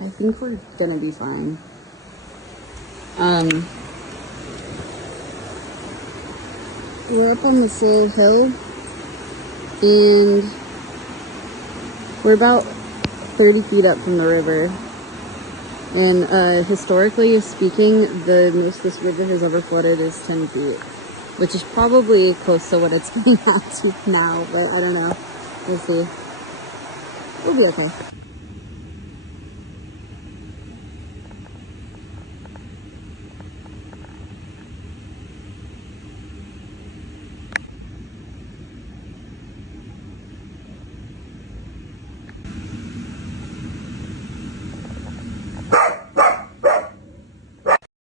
I think we're gonna be fine. We're up on this little hill, and we're about 30 feet up from the river. And historically speaking, the most this river has ever flooded is 10 feet, which is probably close to what it's getting out to now, but I don't know. We'll see. We'll be okay.